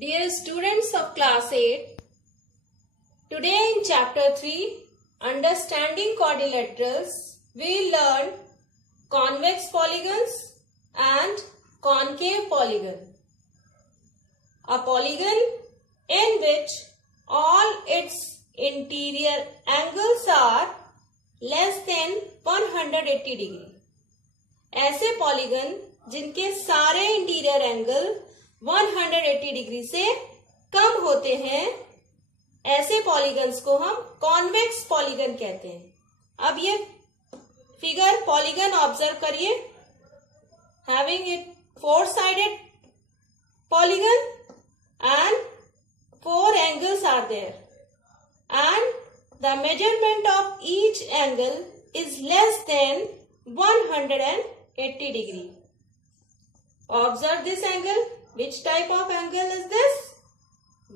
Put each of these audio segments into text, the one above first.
Dear students of class 8, today in chapter 3, Understanding Quadrilaterals, we learn convex polygons and concave polygon. A polygon in which all its interior angles are less than 180 degree. ऐसे पॉलीगन जिनके सारे interior angle 180 डिग्री से कम होते हैं, ऐसे पॉलीगन्स को हम convex polygon कहते हैं। अब ये फिगर पॉलीगन ऑब्जर्व करिए। Having it 4 sided polygon and 4 angles are there, and the measurement of each angle is less than 180 degree. Observe this angle. Which type of angle is this?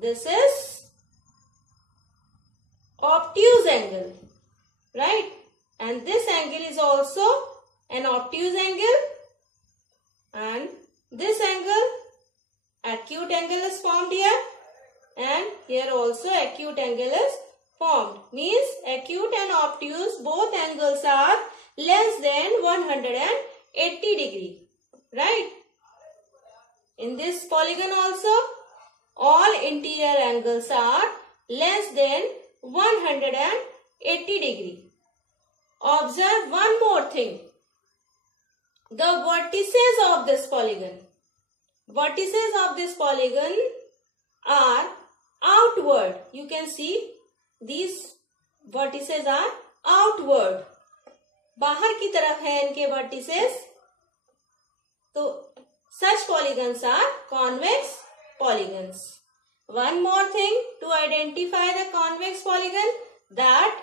This is obtuse angle, right? And this angle is also an obtuse angle, and this angle, acute angle is formed here, and here also acute angle is formed. Means acute and obtuse both angles are less than 180 degree, right? In this polygon also, all interior angles are less than 180 degree. Observe one more thing. The vertices of this polygon. Vertices of this polygon are outward. You can see these vertices are outward. बाहर की तरफ है इनके vertices. तो such polygons are convex polygons. One more thing to identify the convex polygon, that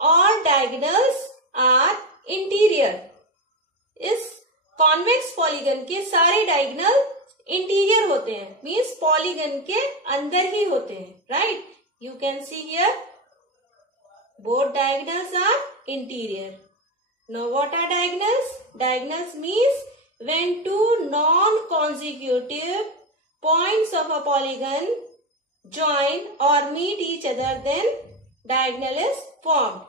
all diagonals are interior. इस convex polygon के सारे diagonal interior होते हैं, मीन्स पॉलीगन के अंदर ही होते हैं, right? You can see here both diagonals are interior. Now what are diagonals? Diagonals means when two non consecutive points of a polygon join or meet each other, then diagonal is formed.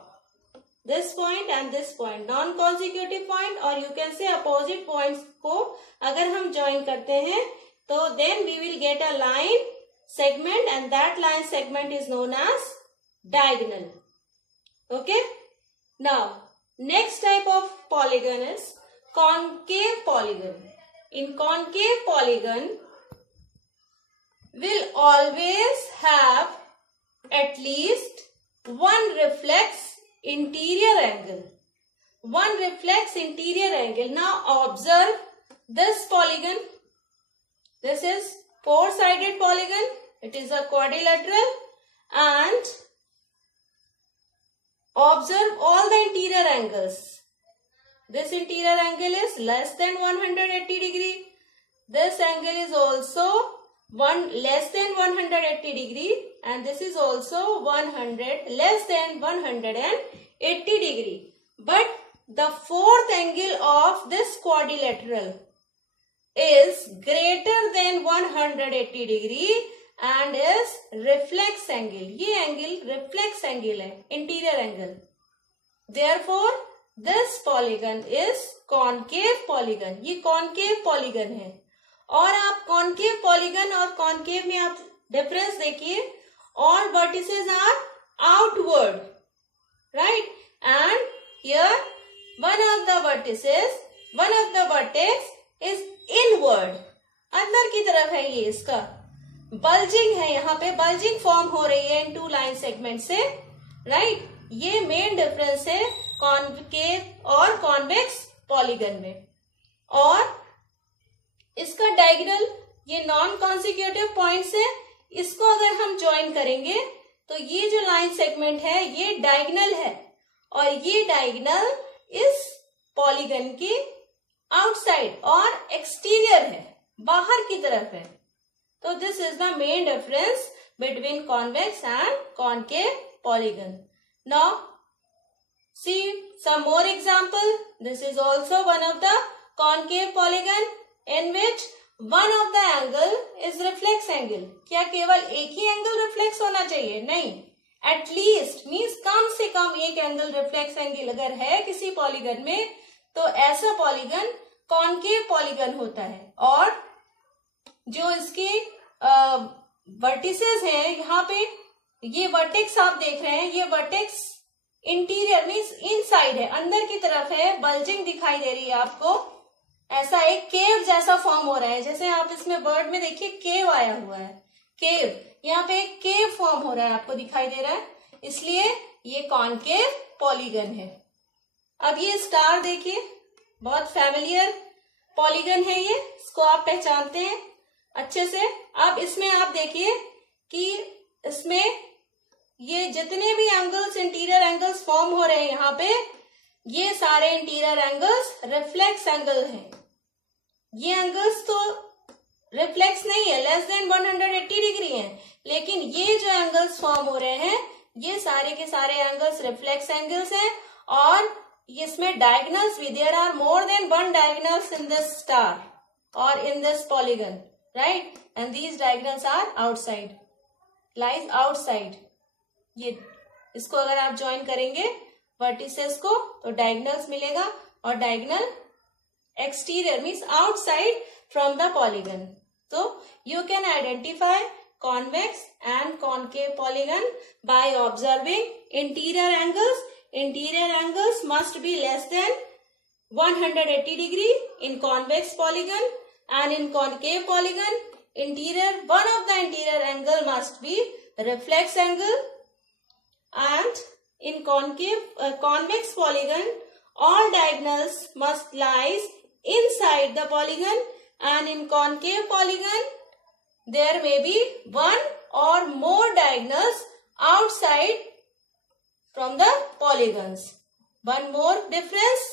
This point and this point, non-consecutive point, or you can say opposite points को अगर हम join करते हैं तो then we will get a line segment, and that line segment is known as diagonal. Okay? Now, next type of polygon is concave polygon. In concave polygon, will always have at least one reflex interior angle. One reflex interior angle. Now observe this polygon. This is 4-sided polygon. It is a quadrilateral, and observe all the interior angles. This interior angle is less than 180 degree. This angle is also less than 180 degree, and this is also less than 180 degree. But the fourth angle of this quadrilateral is greater than 180 degree and is reflex angle. ये angle reflex angle है, interior angle. Therefore, this polygon is concave polygon. ये concave polygon है. और आप concave polygon और कॉन्केव में आप difference देखिए. All vertices are outward, right? And here one of the vertex is inward. अंदर की तरफ है ये, इसका बल्जिंग है, यहाँ पे बल्जिंग फॉर्म हो रही है इन 2 लाइन सेगमेंट से, राइट? ये मेन डिफरेंस है कॉन्केव और कॉन्वेक्स पॉलीगन में. और इसका डायगोनल, ये नॉन कॉन्सिक्यूटिव पॉइंट्स है, इसको अगर हम ज्वाइन करेंगे तो ये जो लाइन सेगमेंट है ये डायगोनल है, और ये डायगोनल इस पॉलीगन के आउटसाइड और एक्सटीरियर है, बाहर की तरफ है. तो this is the main difference between convex and concave polygon. Now see some more example. This is also one of the concave polygon in which one of the angle is reflex angle? क्या केवल एक ही angle reflex होना चाहिए? नहीं, at least means कम से कम एक angle reflex angle अगर है किसी पॉलीगन में तो ऐसा पॉलीगन कॉनकेव पॉलीगन होता है। और जो इसके वर्टिसेस हैं, यहाँ पे ये वर्टेक्स आप देख रहे हैं, ये वर्टेक्स इंटीरियर मीन्स इनसाइड है, अंदर की तरफ है, बल्जिंग दिखाई दे रही है आपको। ऐसा एक केव जैसा फॉर्म हो रहा है, जैसे आप इसमें बर्ड में देखिए केव आया हुआ है, केव, यहाँ पे एक केव फॉर्म हो रहा है, आपको दिखाई दे रहा है, इसलिए ये कॉनकेव पॉलीगन है। अब ये स्टार देखिए, बहुत फैमिलियर पॉलीगन है ये, इसको आप पहचानते हैं अच्छे से। अब इसमें आप देखिए कि इसमें ये जितने भी एंगल्स, इंटीरियर एंगल्स फॉर्म हो रहे हैं यहाँ पे, ये सारे इंटीरियर एंगल्स रिफ्लेक्स एंगल हैं। ये एंगल्स तो रिफ्लेक्स नहीं है, लेस देन 180 डिग्री हैं, लेकिन ये जो एंगल्स फॉर्म हो रहे हैं ये सारे के सारे एंगल्स रिफ्लेक्स एंगल्स हैं। और इसमें डायगोनल्स भी, there are more than one diagonals in this star और in this polygon, right, and these diagonals are outside, lies outside. ये इसको अगर आप ज्वाइन करेंगे वर्टिसेस को तो डायगोनल्स मिलेगा, और diagonal exterior means outside from the polygon. So you can identify convex and concave polygon by observing interior angles. Interior angles must be less than 180 degree in convex polygon, and in concave polygon, one of the interior angle must be reflex angle, and in convex polygon, all diagonals must lies inside the polygon, and in concave polygon there may be one or more diagonals outside from the polygons. One more difference,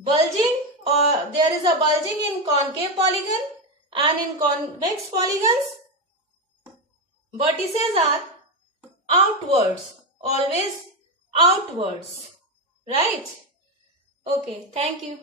bulging, or there is a bulging in concave polygon, and in convex polygons vertices are outwards, always outwards, right? Okay, thank you.